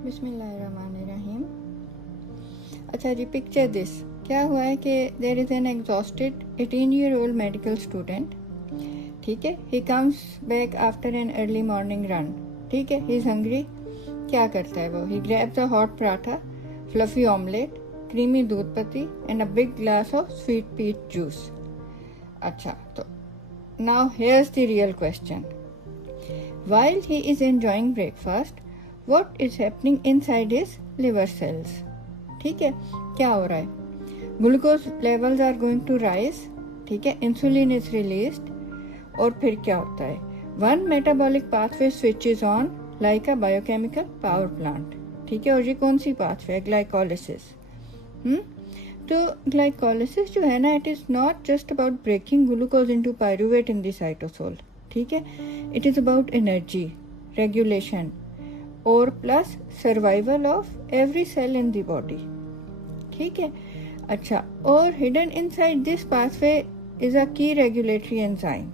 बिस्मिल्लाहिर्रहमानिर्रहीम। अच्छा जी, picture this. क्या हुआ है कि there is an exhausted 18-year-old medical student. ठीक है, he comes back after an early morning run. ठीक है, ही इज़ हंग्री। क्या करता है वो? He grabs a hot paratha, fluffy omelette, creamy doodh patti and a big glass of sweet peach juice. अच्छा, तो now here's the real question. While he is enjoying breakfast, what is happening inside his liver cells? ठीक है, क्या हो रहा है? Glucose levels are going to rise. ठीक है, इंसुलिन इज रिलीज्ड। और फिर क्या होता है? One metabolic pathway switch is on like a biochemical power plant. ठीक है, और ये कौन सी पाथवे है? ग्लाइकोलिसिस। तो ग्लाइकोलिसिस जो है ना, it is not just about breaking glucose into pyruvate in the cytosol. ठीक है, it is about energy regulation और plus survival of every cell in the body. ठीक है, अच्छा, और hidden inside this pathway is a key regulatory enzyme.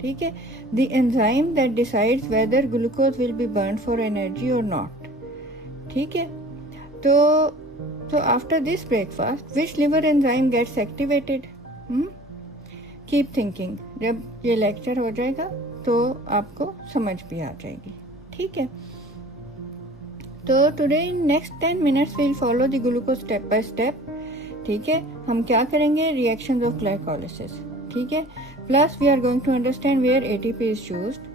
ठीक है, the enzyme that decides whether glucose will be burn for energy और not. ठीक है, तो after this breakfast which liver enzyme gets activated? Keep thinking. जब ये lecture हो जाएगा तो आपको समझ भी आ जाएगी। ठीक है, तो today in next 10 minutes will follow the glucose step by step. ठीक है, हम क्या करेंगे? Reactions of glycolysis. ठीक है, plus we are going to understand where ATP is used,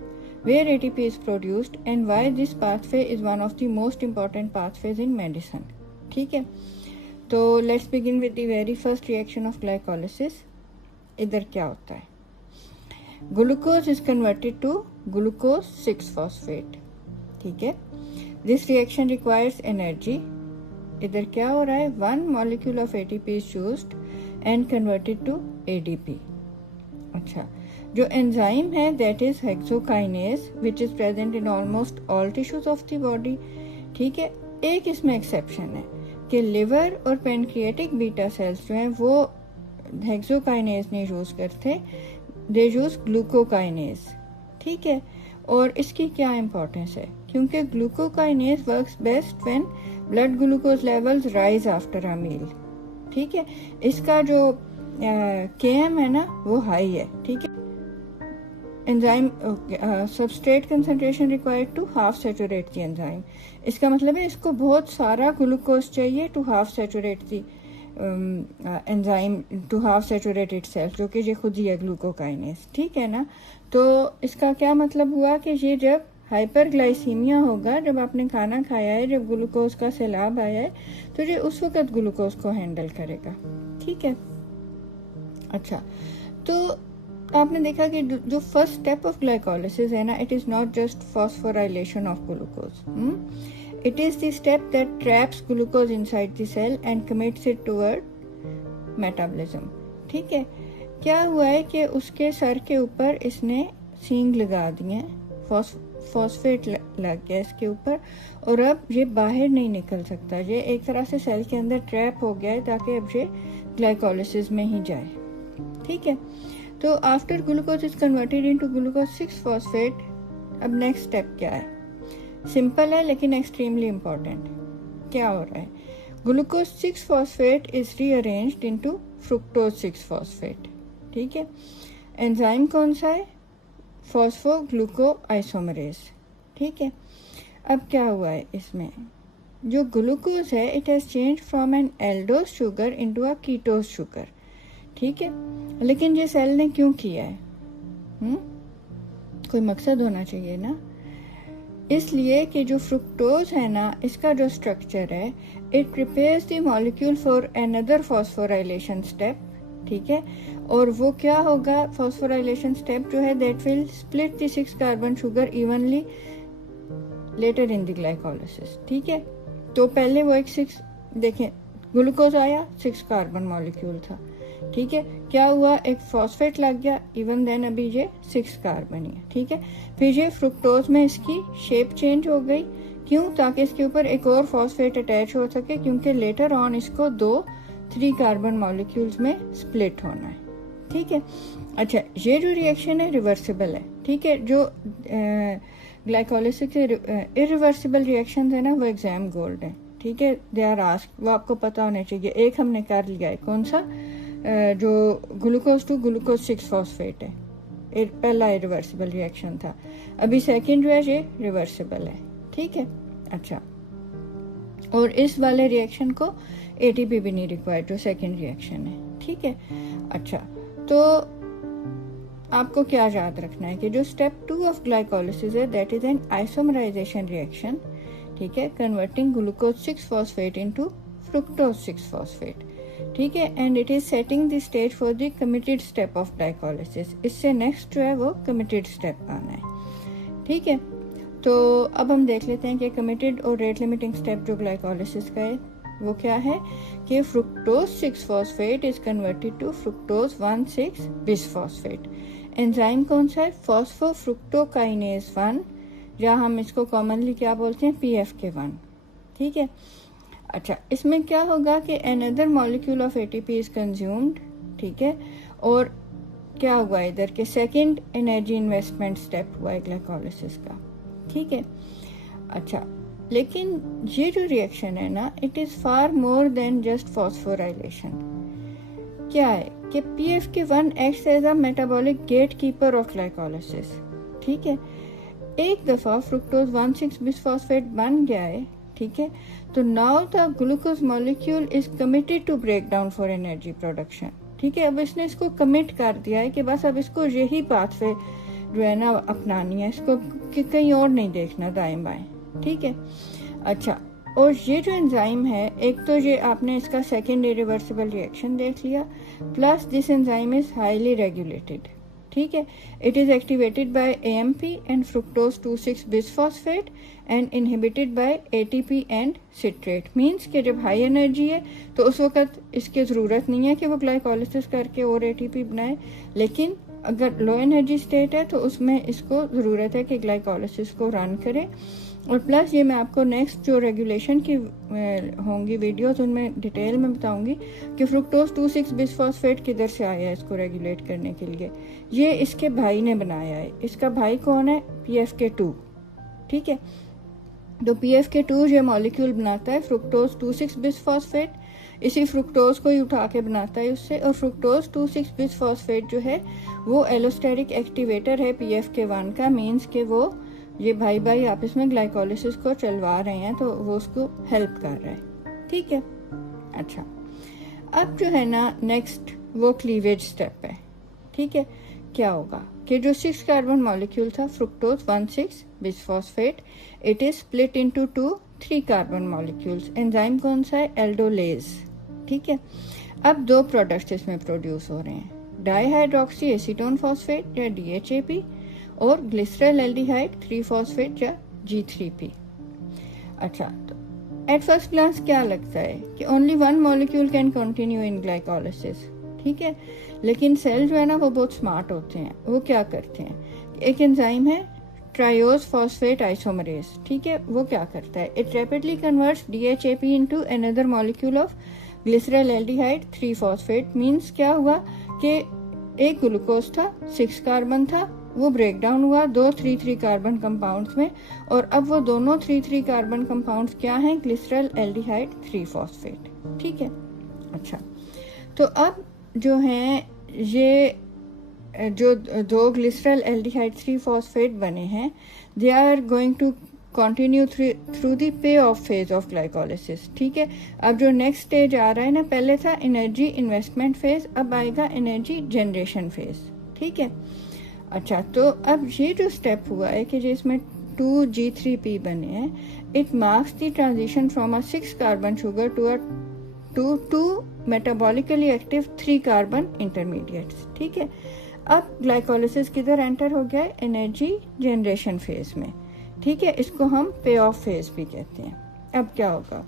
where ATP is produced and why this pathway is one of the most important pathways in medicine. ठीक है, तो let's begin with the very first reaction of glycolysis. इधर क्या होता है? Glucose is converted to glucose 6-phosphate। ठीक है, this reaction requires energy. इधर क्या हो रहा है? One molecule of ATP is used and converted to ADP. अच्छा, जो एंजाइम है that is hexokinase which is present in almost all tissues of the body. ठीक है, एक इसमें एक्सेप्शन है कि लिवर और पेनक्रिएटिक बीटा सेल्स जो हैं वो हेक्सोकाइनेज नहीं यूज करते, दे यूज ग्लूकोकाइनेज। ठीक है, और इसकी क्या इंपॉर्टेंस है? क्योंकि glucokinase works best when blood glucose levels rise after a meal. ठीक है, इसका जो केएम है ना वो हाई है। ठीक है, enzyme substrate concentration required to half saturate the enzyme. इसका मतलब है इसको बहुत सारा ग्लूकोज चाहिए to half saturate the enzyme, to half saturate itself, जो कि ये खुद ही है ग्लूकोकाइनेज। ठीक है ना, तो इसका क्या मतलब हुआ कि ये जब हाइपरग्लाइसीमिया होगा, जब आपने खाना खाया है, जब ग्लूकोज का सैलाब आया है, तो ये उस वक्त ग्लूकोज को हैंडल करेगा। ठीक है, अच्छा, तो आपने देखा कि जो फर्स्ट स्टेप ऑफ ग्लाइकोलिसिस है ना, it is not just phosphorylation of glucose. It is the step that traps glucose inside the cell and commits it toward metabolism. ठीक है, क्या हुआ है कि उसके सर के ऊपर इसने सींग लगा दिए, फॉस्फेट लग गया इसके ऊपर, और अब ये बाहर नहीं निकल सकता। ये एक तरह से सेल के अंदर ट्रैप हो गया है ताकि अब ये ग्लाइकोलिसिस में ही जाए। ठीक है, तो after glucose is converted into glucose 6-phosphate, अब नेक्स्ट स्टेप क्या है? सिंपल है लेकिन एक्सट्रीमली इंपॉर्टेंट। क्या हो रहा है? Glucose 6-phosphate is rearranged into fructose 6-phosphate। ठीक है, एंजाइम कौन सा है? फॉस्फोग्लूकोआइसोमरेज। ठीक है, अब क्या हुआ है इसमें? जो ग्लूकोज है it has change from an aldose sugar into a ketose sugar. ठीक है, लेकिन ये सेल ने क्यों किया है? कोई मकसद होना चाहिए ना। इसलिए कि जो फ्रुक्टोज है ना, इसका जो स्ट्रक्चर है, it prepares the molecule for another phosphorylation step. ठीक है, और वो क्या होगा? फॉस्फोराइलेशन स्टेप जो है that will split the 6 carbon sugar evenly later in the glycolysis. ठीक है, तो पहले वो एक 6, देखें, ग्लूकोज आया, 6 कार्बन मॉलिक्यूल था। ठीक है, क्या हुआ? एक फॉस्फेट लग गया, इवन देन अभी ये 6 कार्बन है। ठीक है, फिर ये फ्रुक्टोज में इसकी शेप चेंज हो गई। क्यों? ताकि इसके ऊपर एक और फॉस्फेट अटैच हो सके, क्योंकि लेटर ऑन इसको 2-3 कार्बन मॉलिक्यूल्स में स्प्लिट होना है। ठीक है, अच्छा, ये जो रिएक्शन है रिवर्सिबल है। ठीक है, जो ग्लाइकोलिसिस के इरिवर्सिबल रिएक्शन है ना, वो एग्जाम गोल्ड है, ठीक है। दे आर आस्क, वो आपको पता होना चाहिए। एक हमने कर लिया है, कौन सा, जो ग्लूकोज टू ग्लूकोज 6 फॉस्फेट है, पहला इरिवर्सिबल रिएक्शन था। अभी सेकंड जो है ये रिवर्सिबल है, ठीक है। अच्छा, और इस वाले रिएक्शन को एटीपी भी नहीं रिक्वायर्ड, जो सेकंड रिएक्शन है, ठीक है। अच्छा, तो आपको क्या याद रखना है कि जो स्टेप 2 ऑफ ग्लाइकोलिसिस है, that is an isomerization reaction, ठीक है, converting glucose 6 phosphate into fructose 6 phosphate, ठीक है। And it is setting the stage for the committed step of glycolysis. इससे नेक्स्ट जो है वो कमिटेड स्टेप आना है, ठीक है। तो अब हम देख लेते हैं कि कमिटेड और रेट लिमिटिंग स्टेप जो ग्लाइकोलिसिस का है वो क्या है कि fructose 6 phosphate is converted to fructose 1,6 bisphosphate. Enzyme कौन सा है, फॉस्फोफ्रुक्टोकाइनेज 1, या हम इसको कॉमनली क्या बोलते हैं, PFK1, ठीक है। अच्छा, इसमें क्या होगा कि another molecule of ATP is consumed, ठीक है, और क्या हुआ इधर के सेकंड एनर्जी इन्वेस्टमेंट स्टेप हुआ है ग्लाइकोलिसिस का, ठीक है। अच्छा, लेकिन ये जो रिएक्शन है ना, it is far more than just phosphorylation. क्या है कि PFK1 acts as a metabolic gate keeper of glycolysis, ठीक है। एक दफा फ्रुक्टोज 1,6 बिसफॉस्फेट बन गया है, ठीक है, तो now the glucose molecule is committed to break down for energy production, ठीक है। अब इसने इसको कमिट कर दिया है कि बस अब इसको यही पाथवे जो है ना अपनानी है, इसको कि कहीं और नहीं देखना दाएं बाएं, ठीक है। अच्छा, और ये जो एंजाइम है, एक तो ये आपने इसका सेकंड इरिवर्सिबल रिएक्शन देख लिया, plus this enzyme is highly regulated, ठीक है। It is activated by AMP and fructose 2,6 bisphosphate and inhibited by ATP and citrate. Means कि जब हाई एनर्जी है तो उस वक्त इसकी जरूरत नहीं है कि वो ग्लाइकोलिसिस करके और ATP बनाए, लेकिन अगर लो एनर्जी स्टेट है तो उसमें इसको ज़रूरत है कि ग्लाइकोलिसिस को रन करे। और प्लस ये मैं आपको नेक्स्ट जो रेगुलेशन की होंगी वीडियोस उनमें डिटेल में बताऊंगी कि फ्रुक्टोज 2,6 बिसफॉस्फेट किधर से आया है इसको रेगुलेट करने के लिए। ये इसके भाई ने बनाया है। इसका भाई कौन है, PFK2, ठीक है। तो PFK2 ये मॉलिक्यूल बनाता है फ्रुक्टोज 2,6 बिसफॉस्फेट, इसी फ्रुक्टोज को ही उठा के बनाता है उससे। और फ्रुक्टोज 2,6 बिसफॉस्फेट जो है वो एलोस्टेरिक एक्टिवेटर है PFK1 का, मीन्स के वो ये भाई भाई आपस में ग्लाइकोलिसिस को चलवा रहे हैं, तो वो उसको हेल्प कर रहा है, ठीक है। अच्छा, अब जो है ना नेक्स्ट वो क्लीवेज स्टेप है, ठीक है। क्या होगा कि जो 6 कार्बन मॉलिक्यूल था fructose 1,6 bisphosphate, it is split into 2 3 carbon molecules. Enzyme कौन सा है, एल्डोलेज, ठीक है। अब 2 प्रोडक्ट्स इसमें प्रोड्यूस हो रहे हैं, डाईहाइड्रोक्सी एसीटोन फॉस्फेट या DHAP और ग्लिसरल एल्डिहाइड 3 फॉस्फेट या G3P। अच्छा, तो एट फर्स्ट ग्लांस क्या लगता है कि only 1 molecule can continue in glycolysis, ठीक है। लेकिन सेल जो है ना वो बहुत स्मार्ट होते हैं। वो क्या करते हैं, एक एंजाइम है ट्रायोज फॉस्फेट आइसोमरेज, ठीक है। वो क्या करता है, it rapidly converts DHAP into another molecule of glyceraldehyde 3 phosphate. Means क्या हुआ कि एक ग्लूकोज था, 6 कार्बन था, वो ब्रेक डाउन हुआ 2 3 कार्बन कंपाउंड्स में, और अब वो दोनों 3 कार्बन कंपाउंड्स क्या हैं, ग्लिसरल एल्डिहाइड 3 फॉस्फेट, ठीक है। अच्छा, तो अब जो हैं ये जो 2 ग्लिसरल एल्डिहाइड 3 फॉस्फेट बने हैं, they are going to continue through the pay off phase of glycolysis, ठीक है। अब जो नेक्स्ट स्टेज आ रहा है ना, पहले था एनर्जी इन्वेस्टमेंट फेज, अब आएगा एनर्जी जनरेशन फेज, ठीक है। अच्छा, तो अब ये जो स्टेप हुआ है कि जिसमें 2 G3P बने हैं, it marks the transition from a 6 carbon sugar to 2 metabolically active 3 carbon intermediates, ठीक है। अब ग्लाइकोलिसिस किधर एंटर हो गया है, एनर्जी जनरेशन फेज में, ठीक है। इसको हम पे ऑफ फेज भी कहते हैं। अब क्या होगा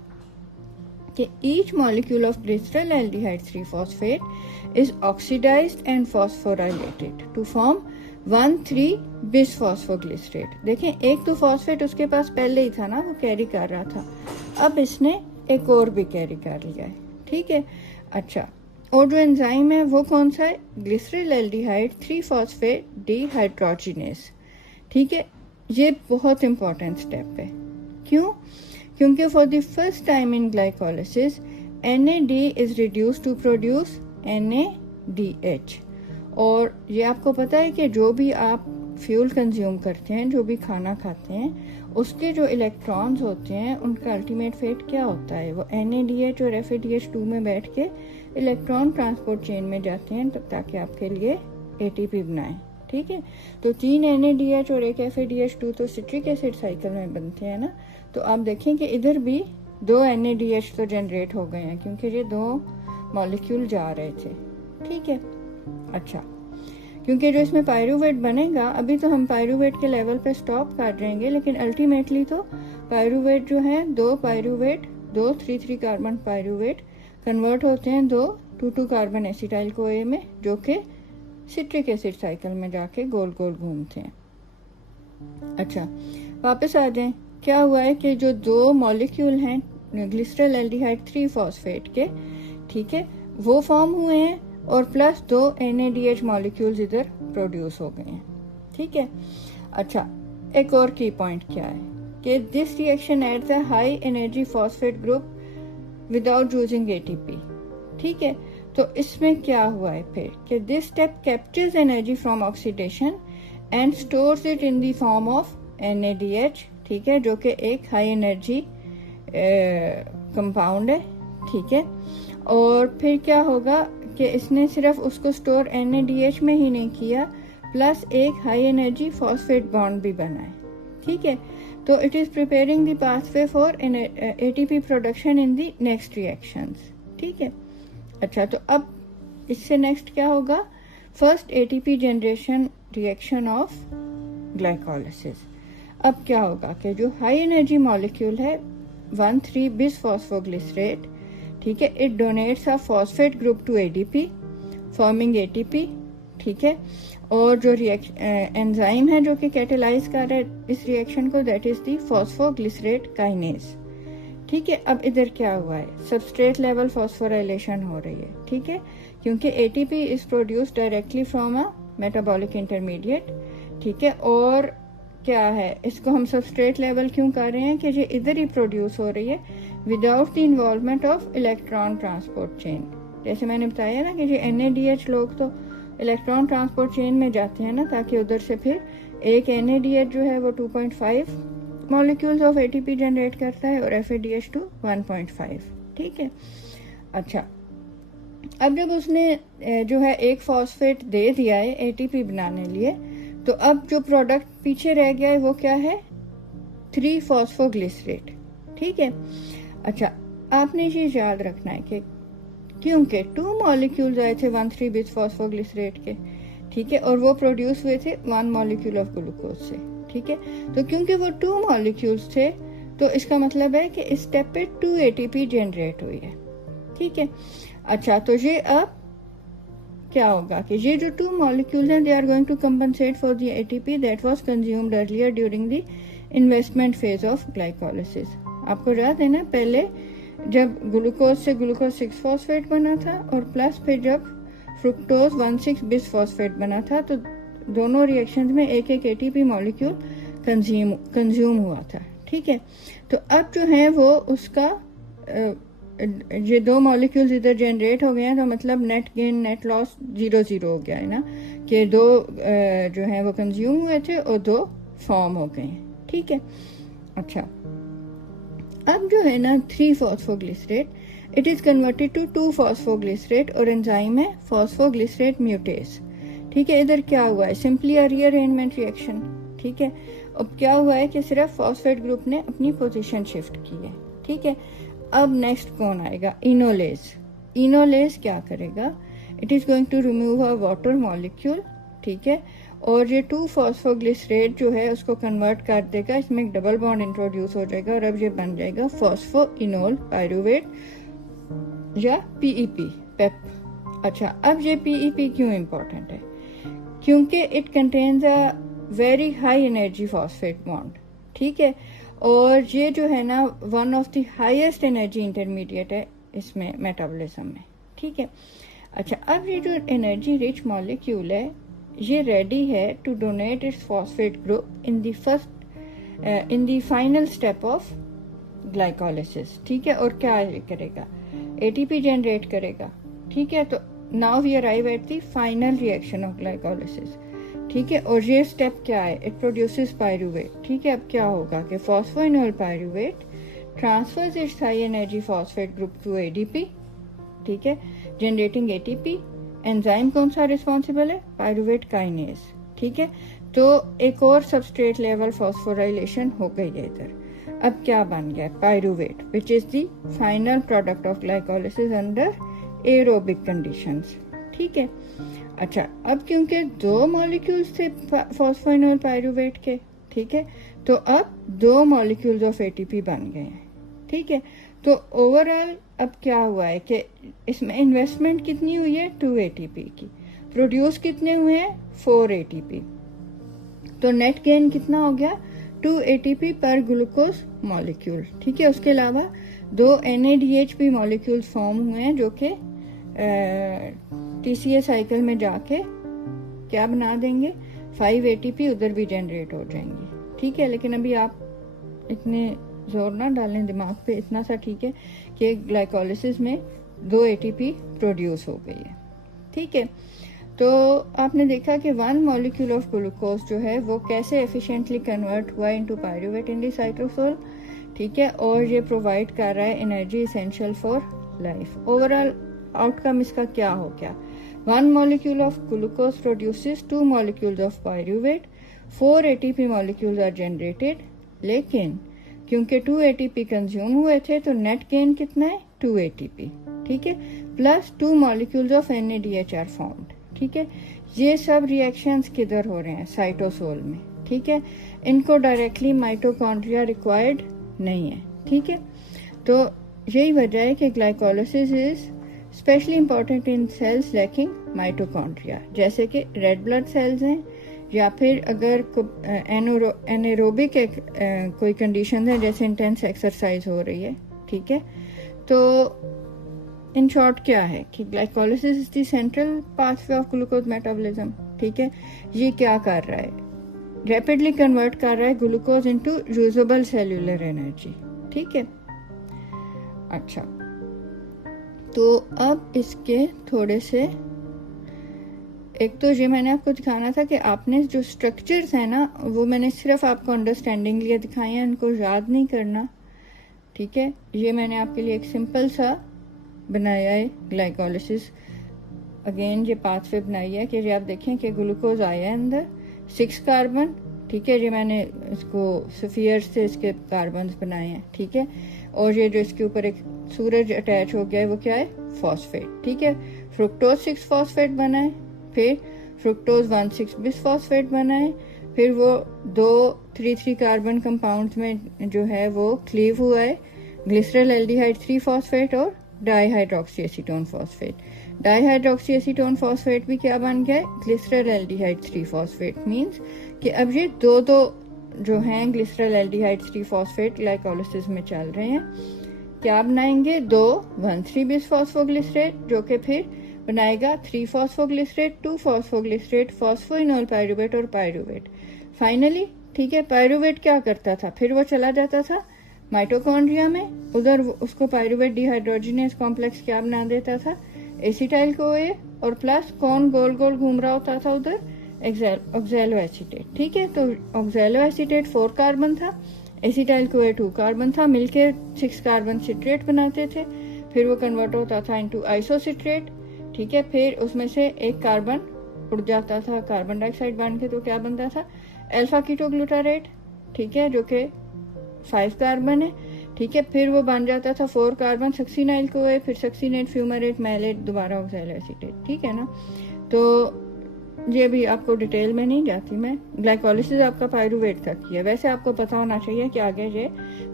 कि each molecule of glyceraldehyde 3 phosphate is oxidized and phosphorylated to form 1,3 bisphosphoglycerate. देखें, एक तो फॉस्फेट उसके पास पहले ही था ना, वो कैरी कर रहा था, अब इसने एक और भी कैरी कर लिया है, ठीक है। अच्छा, और जो एंजाइम है वो कौन सा है, ग्लिसरल एल्डिहाइड 3 फॉस्फेट डिहाइड्रोजिनेज, ठीक है। ये बहुत इंपॉर्टेंट स्टेप है। क्यों? क्योंकि for the first time in glycolysis NAD is reduce to produce NADH। और ये आपको पता है कि जो भी आप फ्यूल कंज्यूम करते हैं, जो भी खाना खाते हैं, उसके जो इलेक्ट्रॉन्स होते हैं उनका अल्टीमेट फेट क्या होता है? वो NADH और FADH2 में बैठ के इलेक्ट्रॉन ट्रांसपोर्ट चेन में जाते हैं ताकि आपके लिए ATP बनाएं। ठीक है, तो 3 NADH और 1 FADH2 तो सिट्रिक एसिड साइकिल में बनते हैं ना। तो आप देखें कि इधर भी 2 NADH तो जनरेट हो गए हैं क्योंकि ये 2 मॉलिक्यूल जा रहे थे। ठीक है, अच्छा, क्योंकि जो इसमें पायरूवेट बनेगा, अभी तो हम पायरूवेट के लेवल पे स्टॉप कर देंगे, लेकिन अल्टीमेटली तो पायरूवेट जो है 2 पायरूवेट 2 3 कार्बन पायरूवेट कन्वर्ट होते हैं 2 2 कार्बन एसिटाइल CoA में, जो कि सिट्रिक एसिड साइकिल में जाके गोल गोल घूमते हैं। अच्छा, वापस आ जाएं। क्या हुआ है कि जो 2 मॉलिक्यूल हैं ग्लिसरल एल्डिहाइड 3 फॉस्फेट के, ठीक है, वो फॉर्म हुए हैं और प्लस 2 NADH मॉलिक्यूल्स इधर प्रोड्यूस हो गए हैं। ठीक है, अच्छा, एक और की पॉइंट क्या है कि this reaction at the high energy phosphate group without using ATP। ठीक है, तो इसमें क्या हुआ है फिर कि this step captures energy from oxidation and stores it in the form of NADH। ठीक है, जो कि एक हाई एनर्जी कंपाउंड है। ठीक है, और फिर क्या होगा कि इसने सिर्फ उसको स्टोर NADH में ही नहीं किया, प्लस एक हाई एनर्जी फॉस्फेट बॉन्ड भी बनाए। ठीक है, तो it is preparing the pathway for ATP production in the next reactions. ठीक है, अच्छा, तो अब इससे नेक्स्ट क्या होगा? First ATP generation reaction of glycolysis. अब क्या होगा कि जो हाई एनर्जी मॉलिक्यूल है 1,3 बिस फॉस्फोग्लिसरेट, ठीक है, it donates a phosphate group to ADP forming ATP। ठीक है, और जो एंजाइम है जो कि कैटेलाइज कर रहा है इस रिएक्शन को, that is the phosphoglycerate kinase. ठीक है, अब इधर क्या हुआ है? सबस्ट्रेट लेवल फॉस्फोराइलेशन हो रही है। ठीक है, क्योंकि ATP is produce directly from a metabolic intermediate. ठीक है, और क्या है, इसको हम सबस्ट्रेट लेवल क्यों कर रहे हैं कि ये इधर ही प्रोड्यूस हो रही है without the involvement of electron transport chain. जैसे मैंने बताया ना कि ये NADH लोग तो इलेक्ट्रॉन ट्रांसपोर्ट चेन में जाते हैं ना, ताकि उधर से फिर एक NADH जो है वो 2.5 मॉलिक्यूल्स ऑफ ATP जनरेट करता है और FADH2 1.5। ठीक है, अच्छा, अब जब उसने जो है एक फॉस्फेट दे दिया है ATP बनाने लिए, तो अब जो प्रोडक्ट पीछे रह गया है वो क्या है? 3 फॉस्फोग्लिसरेट। ठीक है, अच्छा, आपने ये याद रखना है कि क्योंकि 2 मॉलिक्यूल्स आए थे 1,3 बिस फॉस्फोग्लिसरेट के, ठीक है, और वो प्रोड्यूस हुए थे 1 मॉलिक्यूल ऑफ ग्लूकोज से। ठीक है, तो क्योंकि वो 2 मॉलिक्यूल्स थे, तो इसका मतलब है कि इस स्टेप पे 2 ATP जनरेट हुई है। ठीक है, अच्छा, तो ये अब क्या होगा कि ये जो 2 मॉलिक्यूल्स हैं, they are going to compensate for the ATP that was consumed earlier during the investment phase of glycolysis. आपको याद है ना, पहले जब ग्लूकोज से ग्लूकोज 6 फॉस्फेट बना था और प्लस फिर जब फ्रुक्टोज 1,6 बिस फॉस्फेट बना था, तो दोनों रिएक्शंस में एक एक ATP मॉलिक्यूल कंज्यूम हुआ था। ठीक है, तो अब जो है वो उसका ये 2 मॉलिक्यूल्स इधर जनरेट हो गए हैं, तो मतलब नेट गेन नेट लॉस 0-0 हो गया है ना, कि 2 जो है वो कंज्यूम हुए थे और 2 फॉर्म हो गए हैं। ठीक है, अच्छा, अब जो है ना 3 phosphoglycerate it is converted to 2 phosphoglycerate और एंजाइम है फॉस्फोग्लिसरेट म्यूटेज। ठीक है, इधर क्या हुआ है? Simply a rearrangement reaction. ठीक है, अब क्या हुआ है कि सिर्फ फॉस्फेट ग्रुप ने अपनी पोजीशन शिफ्ट की है। ठीक है, अब नेक्स्ट कौन आएगा? इनोलेज। इनोलेज क्या करेगा? It is going to remove a water molecule. ठीक है, और ये 2 फॉस्फोग्लिसरेट जो है उसको कन्वर्ट कर देगा, इसमें एक डबल बॉन्ड इंट्रोड्यूस हो जाएगा और अब ये बन जाएगा फॉस्फोइनोल पायरूवेट या PEP पेप। अच्छा, अब ये PEP क्यों इंपॉर्टेंट है? क्योंकि it contains a very high energy phosphate bond. ठीक है, और ये जो है ना one of the highest energy intermediate है इसमें मेटाबॉलिज्म में। ठीक है, अच्छा, अब ये जो एनर्जी रिच मॉलिक्यूल है ये रेडी है to donate its phosphate group in the first in the final step of glycolysis, ठीक है। और क्या करेगा, एटीपी जनरेट करेगा, ठीक है। तो now we arrive at the final reaction of glycolysis, ठीक है। और ये स्टेप क्या है, इट प्रोड्यूसेस पायरूवेट, ठीक है। अब क्या होगा कि phosphoenol pyruvate transfers its high energy phosphate group to ADP, ठीक है, जनरेटिंग एटीपी। एंजाइम कौन सा रिस्पॉन्सिबल है, पायरूवेट काइनेज, ठीक है। तो एक और सबस्ट्रेट लेवल फॉस्फोराइलेशन हो गई है इधर। अब क्या बन गया, pyruvate which is the final product of glycolysis under aerobic conditions, ठीक है। अच्छा, अब क्योंकि 2 मॉलिक्यूल्स थे फॉस्फोइनोल पायरूवेट के, ठीक है, तो अब 2 मॉलिक्यूल्स ऑफ एटीपी बन गए हैं, ठीक है। तो ओवरऑल अब क्या हुआ है कि इसमें इन्वेस्टमेंट कितनी हुई है, 2 एटीपी की, प्रोड्यूस कितने हुए हैं, 4 एटीपी। तो नेट गेन कितना हो गया, 2 एटीपी पर ग्लूकोज मॉलिक्यूल, ठीक है। उसके अलावा 2 NADH मॉलिक्यूल्स फॉर्म हुए हैं जो कि TCA साइकिल में जाके क्या बना देंगे, 5 एटीपी उधर भी जनरेट हो जाएंगी, ठीक है। लेकिन अभी आप इतने जोर ना डालें दिमाग पे, इतना सा ठीक है कि ग्लाइकोलिसिस में 2 एटीपी प्रोड्यूस हो गई है, ठीक है। तो आपने देखा कि 1 मॉलिक्यूल ऑफ ग्लूकोज जो है वो कैसे एफिशिएंटली कन्वर्ट हुआ into pyruvate in the cytosol, ठीक है। और ये प्रोवाइड कर रहा है energy essential for life. Overall outcome इसका क्या हो गया, 1 molecule of glucose produces 2 molecules of pyruvate, 4 ATP molecules are generated, लेकिन क्योंकि 2 ATP कंज्यूम हुए थे तो नेट गेन कितना है, 2 ATP, ठीक है, plus 2 molecules of NADH are formed, ठीक है। ये सब रिएक्शंस किधर हो रहे हैं, साइटोसोल में, ठीक है। इनको डायरेक्टली माइटोकॉन्ड्रिया रिक्वायर्ड नहीं है, ठीक है। तो यही वजह है कि glycolysis is specially important in cells lacking mitochondria, जैसे कि रेड ब्लड सेल्स हैं, या फिर अगर एनारोबिक कोई कंडीशन है जैसे इंटेंस एक्सरसाइज हो रही है, ठीक है। तो इन शॉर्ट क्या है कि glycolysis is the central pathway of glucose metabolism, ठीक है। ये क्या कर रहा है, रैपिडली कन्वर्ट कर रहा है glucose into usable cellular energy, ठीक है। अच्छा, तो अब इसके थोड़े से, एक तो ये मैंने आपको दिखाना था कि आपने जो स्ट्रक्चर्स हैं ना वो मैंने सिर्फ आपको अंडरस्टैंडिंग लिए दिखाए हैं, उनको याद नहीं करना, ठीक है। ये मैंने आपके लिए एक सिंपल सा बनाया है ग्लाइकोलिसिस, अगेन ये पाथवे बनाई है कि ये आप देखें कि ग्लूकोज आया है अंदर 6 कार्बन, ठीक है। ये मैंने इसको सफियर से इसके कार्बन बनाए हैं, ठीक है। और ये जो इसके ऊपर एक सूरज अटैच हो गया है वो क्या है, फॉस्फेट, ठीक है। फ्रुक्टोज 6 फॉस्फेट बना है, फिर फ्रुक्टोज 1,6 बिस फॉस्फेट बना है, फिर वो 2 3,3 कार्बन कंपाउंड्स में जो है वो क्लीव हुआ है ग्लिसरल एल्डिहाइड 3 फॉस्फेट और dihydroxy acetone phosphate. Dihydroxy acetone phosphate भी क्या बन गया है, ग्लिसरल एल्डिहाइड 3 फॉस्फेट। मीन्स कि अब ये दो जो हैं ग्लिसरल एल्डिहाइड 3 फॉस्फेट ग्लाइकोलिसिस में चल रहे हैं, क्या बनाएंगे, 2 1,3 बिस फॉस्फोग्लिसरेट जो कि फिर बनाएगा 3 फॉस्फोग्लिसरेट 2 फॉस्फोग्लिसरेट फॉस्फोइनोल पायरूवेट और पायरूवेट फाइनली, ठीक है। पायरूवेट क्या करता था, फिर वो चला जाता था माइटोकॉन्ड्रिया में, उधर उसको पायरूवेट डिहाइड्रोजिनेस कॉम्प्लेक्स क्या बना देता था, एसिटाइल कोए, और प्लस कौन गोल गोल घूम रहा होता था उधर, ऑक्सैलो एसीटेट, ठीक है। तो ऑक्सैलो एसीटेट 4 कार्बन था, एसिटाइल कोए 2 कार्बन था, मिलके 6 कार्बन सिट्रेट बनाते थे, फिर वो कन्वर्ट होता था इनटू आइसोसिट्रेट, ठीक है। फिर उसमें से एक कार्बन उड़ जाता था कार्बन डाइऑक्साइड बन के, तो क्या बनता था, अल्फा कीटोग्लूटारेट, ठीक है, जो कि 5 कार्बन है, ठीक है। फिर वो बन जाता था 4 कार्बन सक्सीनाइल कोए, फिर सक्सीनेट फ्यूमरेट मैलेट दोबारा ऑक्सैलो एसीटेट, ठीक है ना। तो ये भी आपको डिटेल में नहीं जाती मैं, ग्लाइकोलिसिस आपका पायरूवेट तक ही है। वैसे आपको पता होना चाहिए कि आगे ये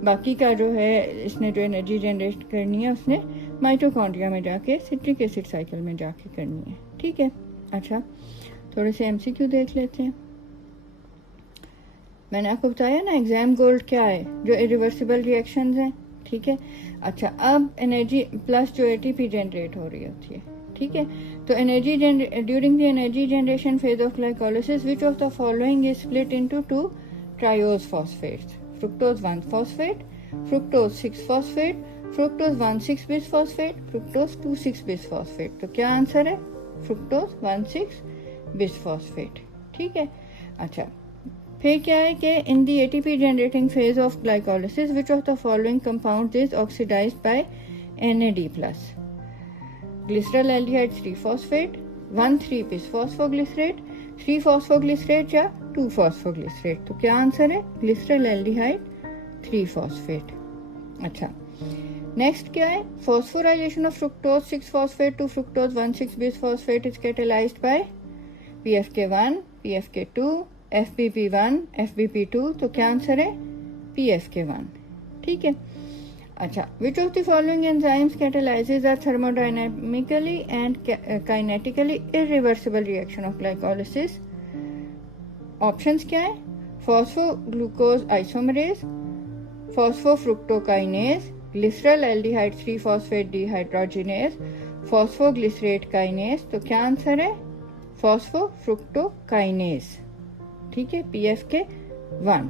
बाकी का जो है इसने जो एनर्जी जनरेट करनी है उसने माइटोकॉन्ड्रिया में जाके सिट्रिक एसिड साइकिल में जाके करनी है, ठीक है। अच्छा, थोड़े से MCQ देख लेते हैं। मैंने आपको बताया ना एग्जाम गोल्ड क्या है, जो इरिवर्सिबल रिएक्शंस हैं, ठीक है। अच्छा, अब एनर्जी प्लस जो ATP जनरेट हो रही होती है, ठीक है। तो energy during the energy generation phase of glycolysis which of the following is split into 2 triose phosphates, fructose 1 phosphate, fructose 6 phosphate, fructose 1,6 bisphosphate, fructose 2,6 bisphosphate। तो क्या आंसर है? fructose 1,6 bisphosphate। ठीक है। अच्छा, फिर क्या है कि in the ATP generating phase of glycolysis which of the following compound is oxidised by NAD+? Glyceraldehyde 3 phosphate, 1,3 bisphosphoglycerate, 3 phosphoglycerate या 2 phosphoglycerate। तो क्या आंसर है? Glyceraldehyde 3 phosphate। अच्छा, नेक्स्ट क्या है? Phosphorylation of fructose 6 phosphate to fructose 1,6 bisphosphate is catalysed by PFK1, PFK2, FBP1, FBP2। तो क्या answer है? PFK1। ठीक है। अच्छा, which of the following enzymes catalyses are thermodynamically and kinetically irreversible reaction of glycolysis? Options क्या है? Phosphoglucose isomerase, phosphofructokinase, glyceraldehyde 3 phosphate dehydrogenase, phosphoglycerate kinase. तो क्या आंसर है? फॉस्फोफ्रुक्टोकाइनेज। ठीक है, PFK1।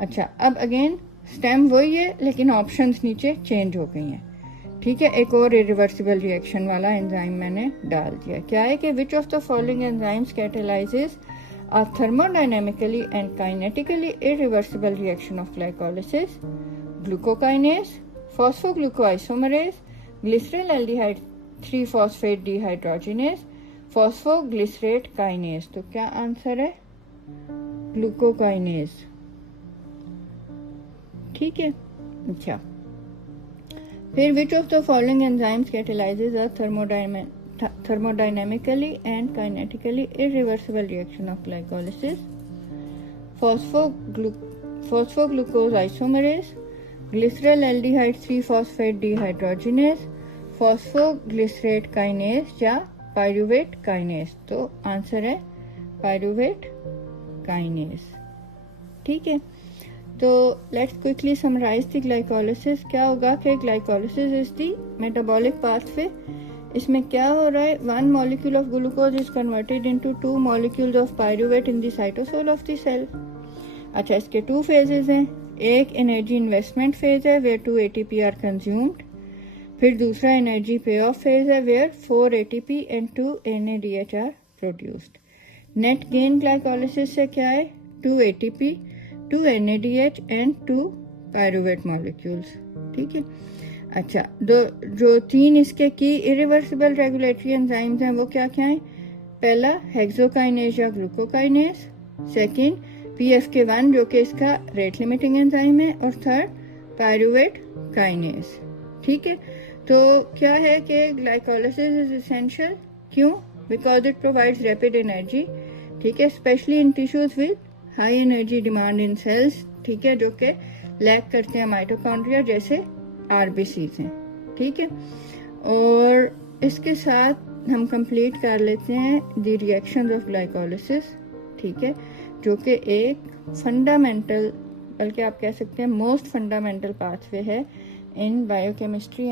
अच्छा, अब अगेन स्टेम वही है लेकिन ऑप्शंस नीचे चेंज हो गई हैं। ठीक है, एक और इरिवर्सिबल रिएक्शन वाला एंजाइम मैंने डाल दिया। क्या है कि which of the following enzymes catalyses a thermodynamically and kinetically irreversible reaction of glycolysis? Glucokinase, phosphoglucoisomerase, glyceraldehyde 3 phosphate dehydrogenase, phosphoglycerate kinase। तो क्या आंसर है? ग्लूकोकाइनेज। ठीक है। अच्छा, फिर which of the following enzymes catalyses a thermodynamically and kinetically irreversible reaction of glycolysis? Phosphoglucose isomerase, glycerol aldehyde 3 phosphate dehydrogenase, phosphoglycerate kinase या pyruvate kinase। तो answer है pyruvate kinase। ठीक है। तो let's quickly summarise the glycolysis. क्या होगा कि glycolysis is the metabolic pathway. इसमें क्या हो रहा है? 1 molecule of glucose is converted into 2 molecules of pyruvate in the cytosol of the cell। अच्छा, इसके 2 phases हैं। एक एनर्जी इन्वेस्टमेंट फेज है वेयर 2 ATP आर कंज्यूम्ड, फिर दूसरा एनर्जी पे ऑफ फेज है where 4 ATP and 2 NADH are produced. Net gain glycolysis से क्या है? 2 ATP, 2 NADH and 2 pyruvate molecules. ठीक है। अच्छा, जो 3 इसके की इरिवर्सिबल रेगुलेटरी एंजाइम्स हैं वो क्या क्या हैं? पहला हेक्सोकाइनेज या ग्लूकोकाइनेज, सेकंड PFK1 जो कि इसका रेट लिमिटिंग एंजाइम है, और थर्ड पायरुवेट काइनेज। ठीक है। तो क्या है कि ग्लाइकोलिसिस इज एसेंशियल। क्यों? Because it provides rapid energy. ठीक है, specially in tissues with high energy demand in cells. ठीक है, जो कि लैक करते हैं माइटोकॉन्ड्रिया जैसे RBCs हैं। ठीक है, और इसके साथ हम कंप्लीट कर लेते हैं द रिएक्शंस ऑफ ग्लाइकोलिसिस। ठीक है, जो कि एक फंडामेंटल, बल्कि आप कह सकते हैं मोस्ट फंडामेंटल पाथवे है इन बायोकेमिस्ट्री